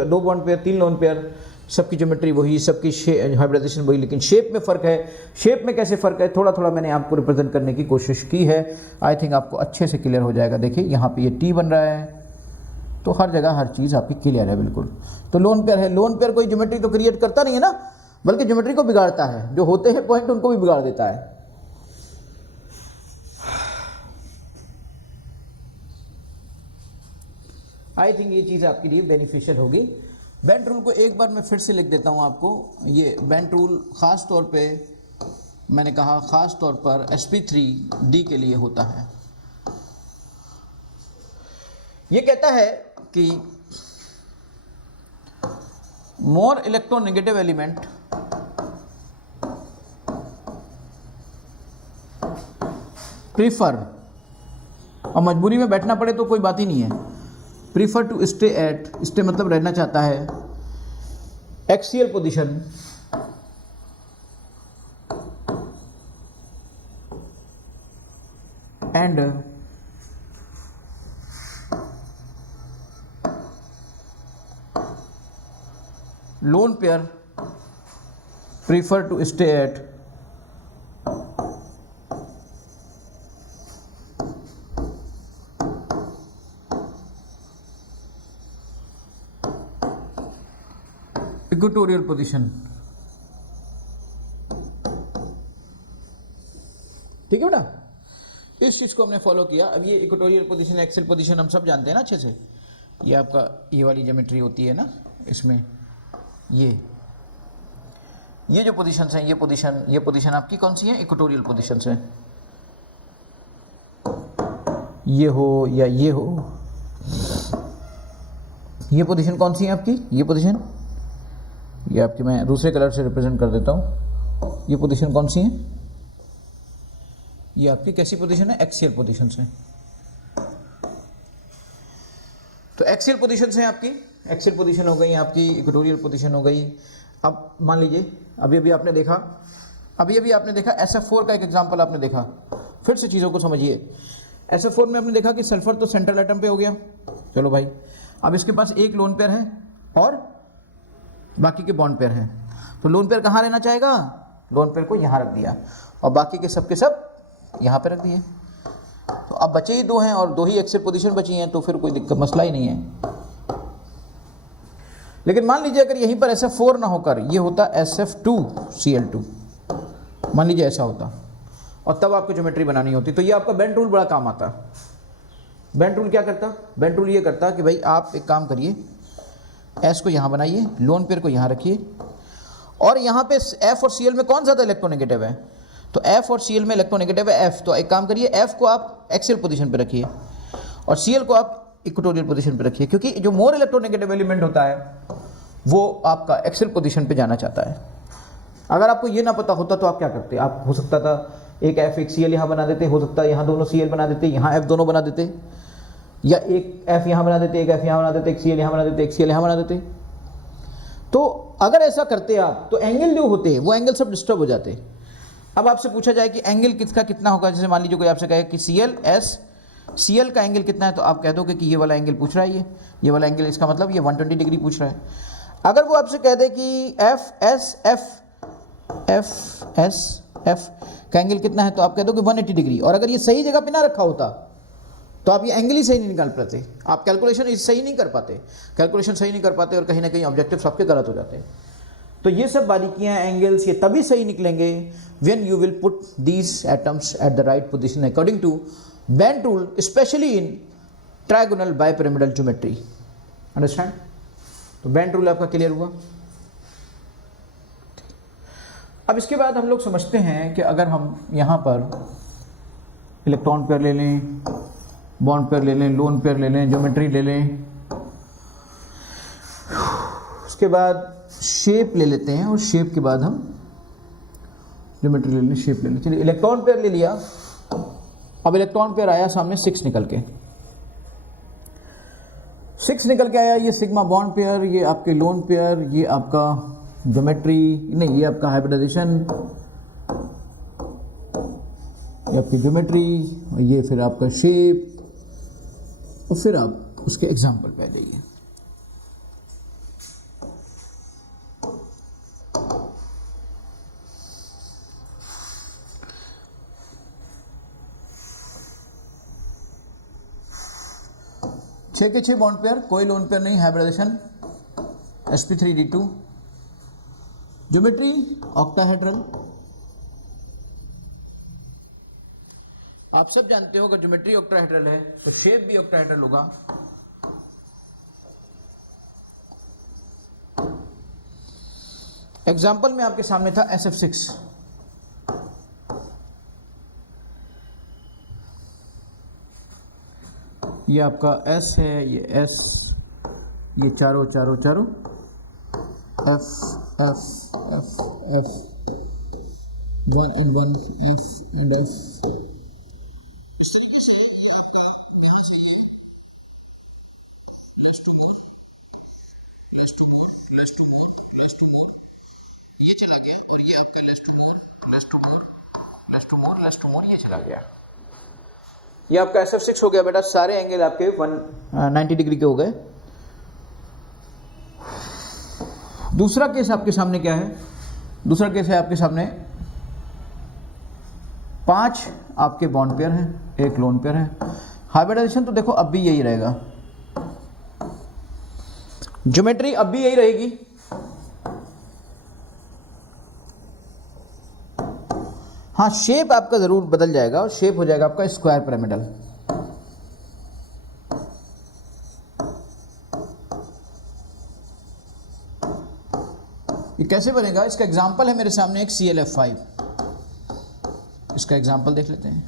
2 bond pair, 3 lone pair, सबकी ज्योमेट्री वही, सबकी हाइब्रिडाइजेशन वही, लेकिन शेप में फ़र्क है। शेप में कैसे फ़र्क है, थोड़ा थोड़ा मैंने आपको रिप्रेजेंट करने की कोशिश की है। आई थिंक आपको अच्छे से क्लियर हो जाएगा। देखिए यहाँ पे ये T बन रहा है, तो हर जगह हर चीज़ आपकी क्लियर है बिल्कुल। तो लोन पेयर है, लोन पेयर कोई ज्योमेट्री तो क्रिएट करता नहीं है ना, बल्कि ज्योमेट्री को बिगाड़ता है। जो होते हैं पॉइंट उनको भी बिगाड़ देता है। आई थिंक ये चीज़ आपके लिए बेनिफिशियल होगी। बेंट रूल को एक बार मैं फिर से लिख देता हूँ आपको। ये बेंट रूल ख़ास तौर पे, मैंने कहा ख़ास तौर पर sp3d के लिए होता है। ये कहता है कि मोर इलेक्ट्रोनेगेटिव एलिमेंट प्रीफर, और मजबूरी में बैठना पड़े तो कोई बात ही नहीं है, prefer to stay at, stay मतलब रहना चाहता है, axial position and lone pair prefer to stay at equatorial position. ठीक है बेटा, इस चीज को हमने फॉलो किया। अब ये इक्वेटोरियल पोजीशन, एक्सियल पोजीशन हम सब जानते हैं ना अच्छे से। ये आपका ये वाली ज्योमेट्री होती है ना, इसमें ये जो पोजीशन है, ये पोजीशन आपकी कौन सी है, इक्वेटोरियल पोजीशन है। ये हो या ये हो, ये पोजीशन कौन सी है आपकी, ये पोजीशन, ये आपकी मैं दूसरे कलर से रिप्रेजेंट कर देता हूँ। ये पोजीशन कौन सी है, ये आपकी कैसी पोजीशन है, एक्सियल पोजीशन है। तो एक्सियल पोजीशन है आपकी, एक्सियल पोजीशन हो गई आपकी, इक्वेटोरियल पोजीशन हो गई। अब मान लीजिए अभी अभी आपने देखा SF4 का एक एग्जांपल आपने देखा। फिर से चीज़ों को समझिए। SF4 में आपने देखा कि सल्फर तो सेंट्रल एटम पे हो गया, चलो भाई। अब इसके पास एक लोन पेयर है और बाकी के बॉन्ड पेयर हैं। तो लोन पेयर कहाँ रहना चाहेगा, लोन पेयर को यहाँ रख दिया और बाकी के सब यहाँ पे रख दिए। तो अब बचे ही 2 हैं और 2 ही एक्सियल पोजीशन बची हैं, तो फिर कोई दिक्कत मसला ही नहीं है। लेकिन मान लीजिए अगर यहीं पर SF4 ना होकर ये होता SF2Cl2, मान लीजिए ऐसा होता, और तब आपको ज्योमेट्री बनानी होती, तो ये आपका बेंट रूल बड़ा काम आता। बेंट रूल क्या करता, बेंट रूल ये करता कि भाई आप एक काम करिए, S को यहाँ बनाइए, लोन पेयर को यहाँ रखिए, और यहाँ पे F और Cl में कौन ज़्यादा इलेक्ट्रोनेगेटिव है, तो F और Cl में इलेक्ट्रोनेगेटिव है F। तो एक काम करिए, F को आप एक्सियल पोजीशन पे रखिए और Cl को आप इक्वेटोरियल पोजीशन पे रखिए, क्योंकि जो मोर इलेक्ट्रोनेगेटिव एलिमेंट होता है वो आपका एक्सियल पोजीशन पे जाना चाहता है। अगर आपको ये ना पता होता तो आप क्या करते, आप हो सकता था एक F एक Cl यहाँ बना देते, हो सकता है यहाँ दोनों Cl बना देते, यहाँ F दोनों बना देते, या एक F यहाँ बना देते, एक F यहाँ बना देते, एक Cl यहाँ बना देते, एक Cl यहाँ बना देते। तो अगर ऐसा करते आप तो एंगल जो होते हैं वो एंगल सब डिस्टर्ब हो जाते। अब आपसे पूछा जाए कि एंगल किसका कितना होगा, जैसे मान लीजिए कोई आपसे कहे कि Cl का एंगल कितना है, तो आप कह दोगे कि ये वाला एंगल पूछ रहा है, ये वाला एंगल, इसका मतलब ये 120 डिग्री पूछ रहा है। अगर वो आपसे कह दे कि F का एंगल कितना है, तो आप कह दोगे 180 डिग्री। और अगर ये सही जगह पे ना रखा होता तो आप ये एंगल ही सही नहीं निकाल पाते, आप कैलकुलेशन सही नहीं कर पाते, और कहीं ना कहीं ऑब्जेक्टिव्स आपके गलत हो जाते हैं। तो ये सब बारीकियां, एंगल्स, ये तभी सही निकलेंगे when you will put these atoms at the right position according to Bent rule, specially in trigonal bipyramidal geometry. Understand? तो बेंड रूल आपका क्लियर हुआ। अब इसके बाद हम लोग समझते हैं कि अगर हम यहाँ पर इलेक्ट्रॉन पेयर ले लें, बॉन्ड पेयर ले लें, लोन पेयर ले लें, ज्योमेट्री ले लें, उसके बाद शेप ले लेते हैं, और शेप के बाद हम ज्योमेट्री ले लें, शेप ले लें। चलिए इलेक्ट्रॉन पेयर ले लिया। अब इलेक्ट्रॉन पेयर आया सामने 6 निकल के, 6 निकल के आया। ये सिग्मा बॉन्ड पेयर, ये आपके लोन पेयर, ये आपका ज्योमेट्री नहीं, ये आपका हाइब्रिडाइजेशन, ये आपकी ज्योमेट्री, और ये फिर आपका शेप, और फिर आप उसके एग्जाम्पल पे आ जाइए। छः के 6 बॉन्ड पेयर, कोई लोन पेयर नहीं, हाइब्रिडाइजेशन sp3d2, ज्योमेट्री ऑक्टाहेड्रल। आप सब जानते हो अगर ज्योमेट्री ऑक्टाहेड्रल है तो शेप भी ऑक्टाहेड्रल होगा। एग्जाम्पल में आपके सामने था SF6, ये आपका S है, ये S, ये चारों F 1 and 1 F and F। इस तरीके से ये आपका यहाँ से ये लेस टू मोर ये चला गया, और ये आपका लेस टू मोर ये चला गया। ये आपका SF6 हो गया बेटा। सारे एंगल आपके 190 डिग्री के हो गए। दूसरा केस आपके सामने क्या है? दूसरा केस है आपके सामने 5 आपके बॉन्ड पेयर हैं, एक लोन पेयर है। हाइब्रिडाइजेशन तो देखो अब भी यही रहेगा, ज्योमेट्री अब भी यही रहेगी। हाँ, शेप आपका जरूर बदल जाएगा, और शेप हो जाएगा आपका स्क्वायर पिरामिडल। ये कैसे बनेगा? इसका एग्जांपल है मेरे सामने एक ClF5, इसका एग्जांपल देख लेते हैं।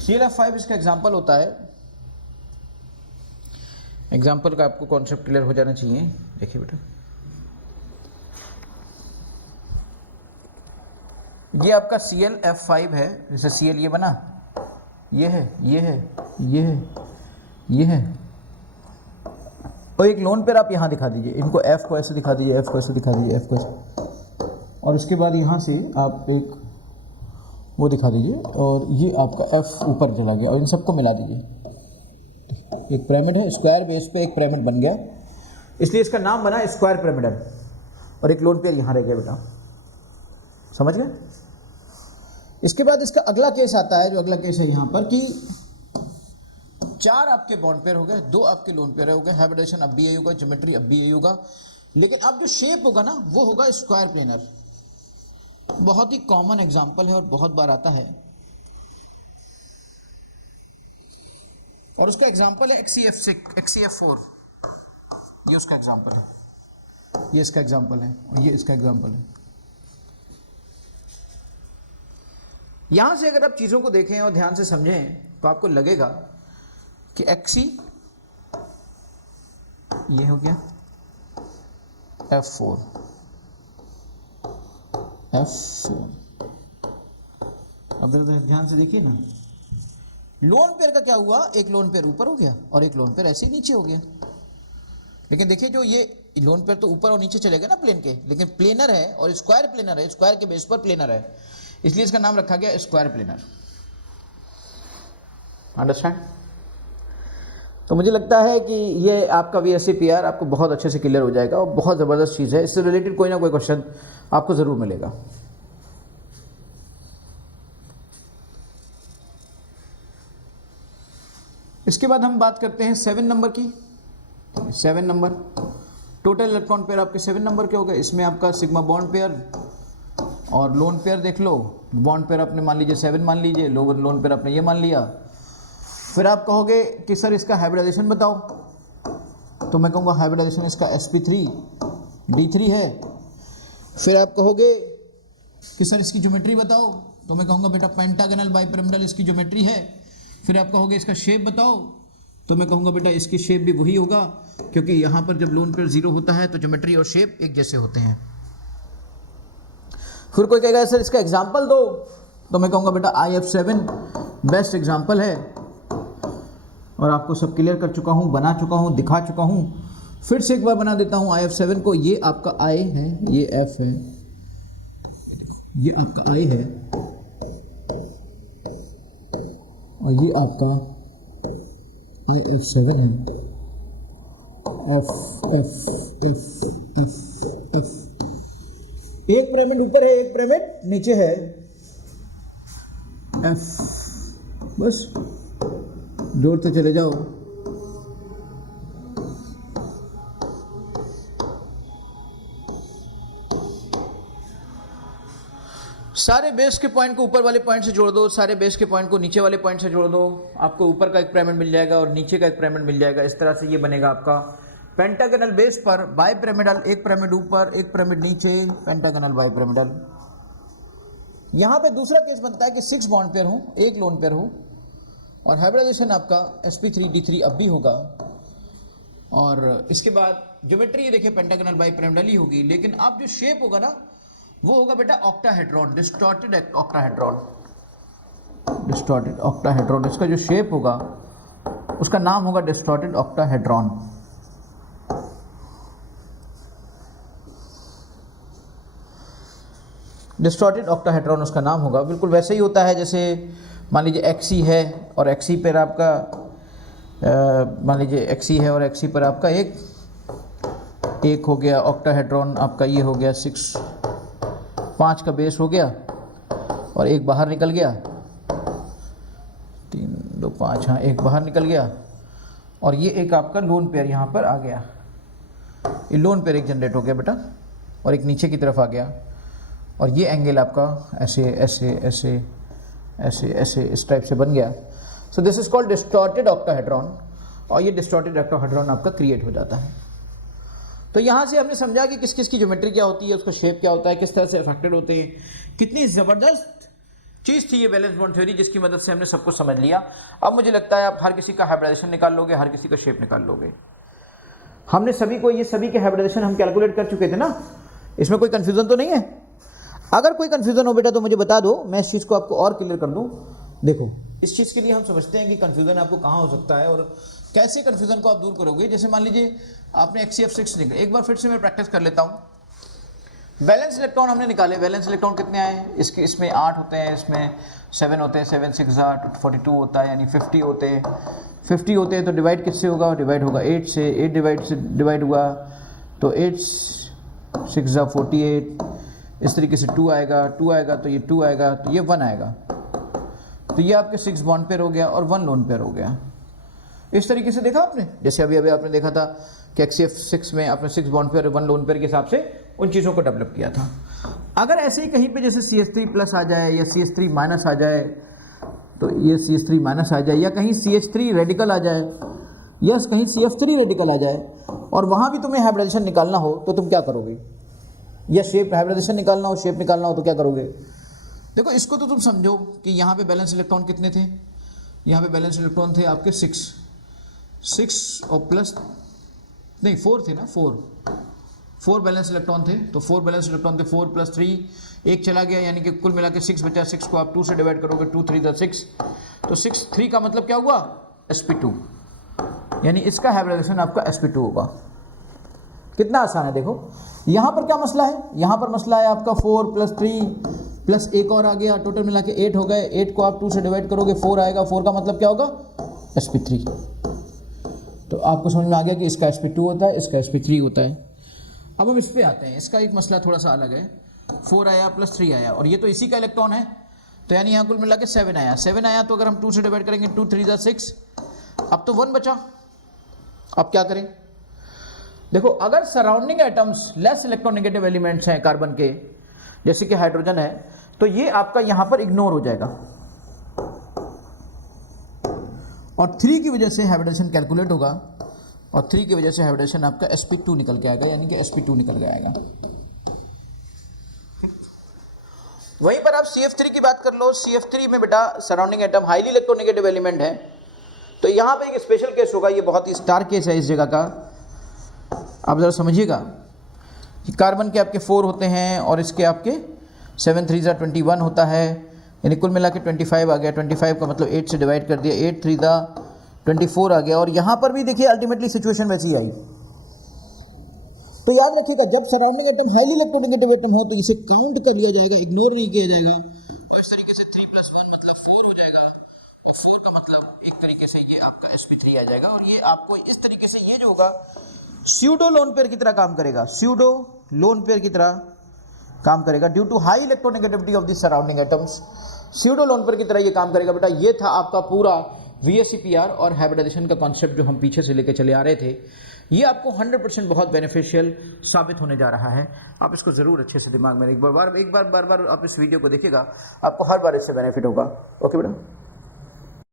ClF5 इसका एग्जांपल होता है। एग्जांपल का आपको कॉन्सेप्ट क्लियर हो जाना चाहिए। देखिए बेटा, ये आपका ClF5 है। जैसे Cl ये बना, ये है, और एक लोन पेयर आप यहाँ दिखा दीजिए। इनको F को ऐसे दिखा दीजिए, F को ऐसे दिखा दीजिए, F को ऐसे, और इसके बाद यहाँ से आप एक वो दिखा दीजिए, और ये आपका F ऊपर चला गया, और इन सबको मिला दीजिए। एक पिरामिड है, स्क्वायर बेस पे एक पिरामिड बन गया, इसलिए इसका नाम बना स्क्वायर पिरामिडल। और एक लोन पेयर यहाँ रह गया बेटा, समझ गए? इसके बाद इसका अगला केस आता है, जो अगला केस है यहाँ पर कि 4 आपके बॉन्ड पेयर हो गए, 2 आपके लोन पेयर हो गए, हाइब्रिडाइजेशन अब भी यही होगा, ज्योमेट्री अब भी यही होगा, लेकिन अब जो शेप होगा ना वो होगा स्क्वायर प्लेनर। बहुत ही कॉमन एग्जांपल है और बहुत बार आता है, और उसका एग्जांपल है XCF4। ये उसका एग्जांपल है, ये इसका एग्जांपल है, और ये इसका एग्जांपल है। यहां से अगर आप चीजों को देखें और ध्यान से समझें तो आपको लगेगा कि XC ये हो गया, F4, अब ध्यान से देखिए ना, लोन पेयर का क्या हुआ, एक लोन पेयर ऊपर हो गया और एक लोन पेयर ऐसे ही नीचे हो गया। लेकिन देखिए जो ये लोन पेयर तो ऊपर और नीचे चलेगा ना प्लेन के, लेकिन प्लेनर है और स्क्वायर प्लेनर है, स्क्वायर के बेस पर प्लेनर है, इसलिए इसका नाम रखा गया स्क्वायर प्लेनर। अंडरस्टैंड? तो मुझे लगता है कि ये आपका VSEPR आपको बहुत अच्छे से क्लियर हो जाएगा और बहुत ज़बरदस्त चीज़ है। इससे रिलेटेड कोई ना कोई क्वेश्चन आपको ज़रूर मिलेगा। इसके बाद हम बात करते हैं 7 नंबर की। 7 नंबर टोटल इलेक्ट्रॉन पेयर आपके 7 नंबर के हो गए। इसमें आपका सिग्मा बॉन्ड पेयर और लोन पेयर देख लो। बॉन्ड पेयर आपने मान लीजिए 7 मान लीजिए, लोन पेयर आपने ये मान लिया। फिर आप कहोगे कि सर इसका हाइब्रिडाइजेशन बताओ, तो मैं कहूँगा हाइब्रिडाइजेशन इसका sp3d3 है। फिर आप कहोगे कि सर इसकी ज्योमेट्री बताओ, तो मैं कहूँगा बेटा पेंटागनल बाइपिरामिडल इसकी ज्योमेट्री है। फिर आप कहोगे इसका शेप बताओ, तो मैं कहूँगा बेटा इसकी शेप भी वही होगा, क्योंकि यहाँ पर जब लोन पेयर 0 होता है तो ज्योमेट्री और शेप एक जैसे होते हैं। फिर कोई कहेगा सर इसका एग्जाम्पल दो, तो मैं कहूँगा बेटा IF7 बेस्ट एग्जाम्पल है, और आपको सब क्लियर कर चुका हूँ, बना चुका हूँ, दिखा चुका हूँ। फिर से एक बार बना देता हूँ IF7 को। ये आपका I है, ये F है, ये आपका I है, और ये आपका IF7 है। F F F F F। एक पिरामिड ऊपर है, एक पिरामिड नीचे है। F, बस जोड़ते चले जाओ। सारे बेस के पॉइंट को ऊपर वाले पॉइंट से जोड़ दो, सारे बेस के पॉइंट को नीचे वाले पॉइंट से जोड़ दो, आपको ऊपर का एक पिरामिड मिल जाएगा और नीचे का एक पिरामिड मिल जाएगा। इस तरह से ये बनेगा आपका पेंटागनल बेस पर बाइपिरामिडल, एक पिरामिड ऊपर एक पिरामिड नीचे, पेंटागनल बाइपिरामिडल। यहां पे दूसरा केस बनता है कि 6 बॉन्ड पेयर हो, एक लोन पेयर हो, और हाइब्रिडाइजेशन आपका sp3d3 अब भी होगा। और इसके बाद ज्योमेट्री ये देखिए पेंटागनल बाइपिरामिडल ही होगी, लेकिन अब जो शेप होगा ना वो होगा बेटा octahedron, distorted octahedron. Distorted octahedron, इसका जो शेप होगा उसका नाम होगा डिस्टॉर्टेड ऑक्टाहेड्रॉन। डिस्टॉर्टेड ऑक्टाहेड्रॉन उसका नाम होगा। बिल्कुल वैसे ही होता है जैसे मान लीजिए XE है और XE पर आपका मान लीजिए XE है और XE पर आपका एक हो गया ऑक्टाहेड्रॉन, आपका ये हो गया 6, 5 का बेस हो गया और एक बाहर निकल गया, 3 2 5, हाँ एक बाहर निकल गया, और ये एक आपका लोन पेयर यहाँ पर आ गया। ये लोन पेयर एक जनरेट हो गया बेटा, और एक नीचे की तरफ आ गया, और ये एंगल आपका ऐसे ऐसे ऐसे ऐसे ऐसे इस टाइप से बन गया। So this is called distorted octahedron, और ये डिस्टॉर्टेड ऑक्टाहेड्रॉन आपका क्रिएट हो जाता है। तो यहाँ से हमने समझा कि किस किस की ज्योमेट्री क्या होती है, उसका शेप क्या होता है, किस तरह से अफेक्टेड होते हैं। कितनी ज़बरदस्त चीज़ थी ये बैलेंस बॉन्ड थ्योरी, जिसकी मदद से हमने सब कुछ समझ लिया। अब मुझे लगता है आप हर किसी का हाइब्रिडाइजेशन निकाल लोगे, हर किसी का शेप निकाल लोगे। हमने सभी को ये सभी के हाइब्रिडाइजेशन हम कैलकुलेट कर चुके थे ना, इसमें कोई कन्फ्यूज़न तो नहीं है। अगर कोई कन्फ्यूज़न हो बेटा तो मुझे बता दो, मैं इस चीज़ को आपको और क्लियर कर दूँ। देखो इस चीज़ के लिए हम समझते हैं कि कन्फ्यूज़न आपको कहाँ हो सकता है और कैसे कन्फ्यूज़न को आप दूर करोगे। जैसे मान लीजिए आपने XCF6 निकाला, एक बार फिर से मैं प्रैक्टिस कर लेता हूँ। बैलेंस इलेक्ट्रॉन हमने निकाले, बैलेंस इलेक्ट्रॉन कितने आए, इसमें 8 होते हैं, इसमें 7 होते हैं, 7 6 42 होता है, यानी 50 होते हैं। 50 होते हैं तो डिवाइड किससे होगा, डिवाइड होगा 8 से, 8 डिवाइड हुआ तो 8 6 48, इस तरीके से 2 आएगा, 2 आएगा तो ये 2 आएगा, तो ये 1 आएगा। तो ये आपके 6 बॉन्ड पेयर हो गया और 1 लोन पेयर हो गया। इस तरीके से देखा आपने, जैसे अभी आपने देखा था कि XCF6 में आपने 6 बॉन्ड पेयर 1 लोन पेयर के हिसाब से उन चीज़ों को डेवलप किया था। अगर ऐसे ही कहीं पे जैसे CH3 प्लस आ जाए या CH3 माइनस आ जाए, तो ये CH3 माइनस आ जाए, या कहीं CH3 रेडिकल आ जाए, या कहीं CF3 रेडिकल आ जाए, और वहाँ भी तुम्हें हाइब्रिडाइजेशन निकालना हो तो तुम क्या करोगे, या शेप हाइब्रिडाइजेशन निकालना हो, शेप निकालना हो तो क्या करोगे। देखो इसको तो तुम समझो कि यहाँ पे बैलेंस इलेक्ट्रॉन कितने थे, यहाँ पे बैलेंस इलेक्ट्रॉन थे आपके 6 और प्लस नहीं 4 थे ना, 4 4 बैलेंस इलेक्ट्रॉन थे, तो 4 बैलेंस इलेक्ट्रॉन थे, 4 + 3 एक चला गया, यानी कि कुल मिला के 6 बचा। 6 को आप 2 से डिवाइड करोगे, 2 3 = 6, तो 6 3 का मतलब क्या हुआ, sp2, यानी इसका हाइब्रिडाइजेशन आपका sp2 होगा। कितना आसान है देखो। यहाँ पर क्या मसला है, यहाँ पर मसला है आपका 4 + 3 प्लस एक और आ गया, टोटल मिला के 8 हो गए। 8 को आप 2 से डिवाइड करोगे, 4 आएगा। 4 का मतलब क्या होगा, sp3। तो आपको समझ में आ गया कि इसका sp2 होता है, इसका sp3 होता है। अब हम इस पे आते हैं, इसका एक मसला थोड़ा सा अलग है। 4 आया + 3 आया, और ये तो इसी का इलेक्ट्रॉन है, तो यानी यहाँ कुल मिला के 7 आया। 7 आया तो अगर हम 2 से डिवाइड करेंगे, 2 3 = 6, अब तो 1 बचा। अब क्या करें, देखो अगर surrounding atoms less electronegative elements हैं कार्बन के, जैसे कि हाइड्रोजन है, तो ये आपका यहां पर इग्नोर हो जाएगा, और 3 की वजह से हाइब्रिडेशन कैलकुलेट होगा, और 3 की वजह से हाइब्रिडेशन आपका sp2 निकल के आएगा, यानी कि sp2 निकल के आएगा। वहीं पर आप CF3 की बात कर लो। CF3 में बेटा surrounding atom highly electronegative element है, तो यहां पे एक स्पेशल केस होगा, ये बहुत ही स्टार केस है इस जगह का। आप जरा समझिएगा कि कार्बन के आपके 4 होते हैं, और इसके आपके 7 3 = 21 होता है, यानी कुल मिला के 25 आ गया। 25 का मतलब 8 से डिवाइड कर दिया, 8 3 = 24 आ गया। और यहाँ पर भी देखिए अल्टीमेटली सिचुएशन वैसी आई। तो याद रखिएगा, जब surrounding atom highly electronegative atom हो तो इसे काउंट कर लिया जाएगा, इग्नोर नहीं किया जाएगा। और इस तरीके से 3 + 1 मतलब 4 हो जाएगा, और 4 का मतलब एक तरीके से ये आपका sp3 आ जाएगा। और ये आपको इस तरीके से ये जो होगा स्यूडो लोन पेयर की तरह काम करेगा, स्यूडो लोन पेयर की तरह काम करेगा, due to high electronegativity of the surrounding atoms. Pseudo lone pair की तरह ये काम करेगा। बेटा ये था आपका पूरा VSEPR और हाइब्रिडाइजेशन का कॉन्सेप्ट जो हम पीछे से लेके चले आ रहे थे। ये आपको 100% बहुत बेनिफिशियल साबित होने जा रहा है। आप इसको ज़रूर अच्छे से दिमाग में एक बार आप इस वीडियो को देखिएगा, आपको हर बार इससे बेनिफिट होगा। ओके बेटा।